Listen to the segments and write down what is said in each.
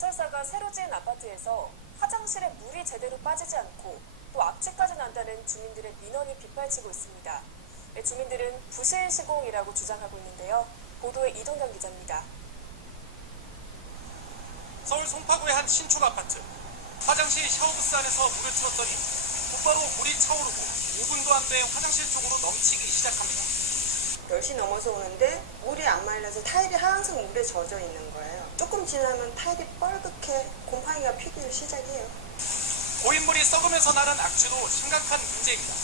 건설사가 새로 지은 아파트에서 화장실에 물이 제대로 빠지지 않고 또 악취까지 난다는 주민들의 민원이 빗발치고 있습니다. 네, 주민들은 부실 시공이라고 주장하고 있는데요. 보도에 이동경 기자입니다. 서울 송파구의 한 신축 아파트. 화장실 샤워부스 안에서 물을 틀었더니 곧바로 물이 차오르고 5분도 안 돼 화장실 쪽으로 넘치기 시작합니다. 10시 넘어서 오는데 물이 안 말라서 타일이 항상 물에 젖어 있는 거예요. 조금 지나면 타일이 뻘겋게 곰팡이가 피기 시작해요. 고인물이 썩으면서 나는 악취도 심각한 문제입니다.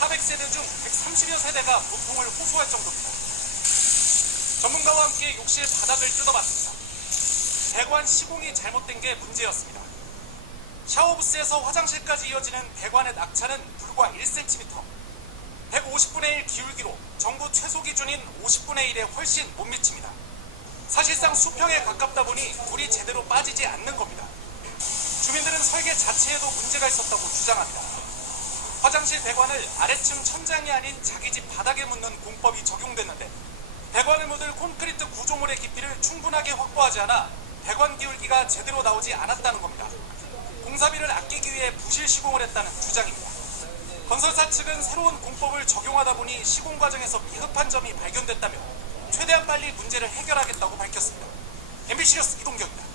400세대 중 130여 세대가 고통을 호소할 정도입니다. 전문가와 함께 욕실 바닥을 뜯어봤습니다. 배관 시공이 잘못된 게 문제였습니다. 샤워부스에서 화장실까지 이어지는 배관의 낙차는 불과 1cm. 150분의 1 기울기로 정부 최소 기준인 50분의 1에 훨씬 못 미칩니다. 사실상 수평에 가깝다 보니 물이 제대로 빠지지 않는 겁니다. 주민들은 설계 자체에도 문제가 있었다고 주장합니다. 화장실 배관을 아래층 천장이 아닌 자기 집 바닥에 묻는 공법이 적용됐는데 배관을 묻을 콘크리트 구조물의 깊이를 충분하게 확보하지 않아 배관 기울기가 제대로 나오지 않았다는 겁니다. 공사비를 아끼기 위해 부실 시공을 했다는 주장입니다. 건설사 측은 새로운 공법을 적용하다 보니 시공 과정에서 미흡한 점이 발견됐다며 최대한 빨리 문제를 해결하겠다고 밝혔습니다. MBC 뉴스 이동경입니다.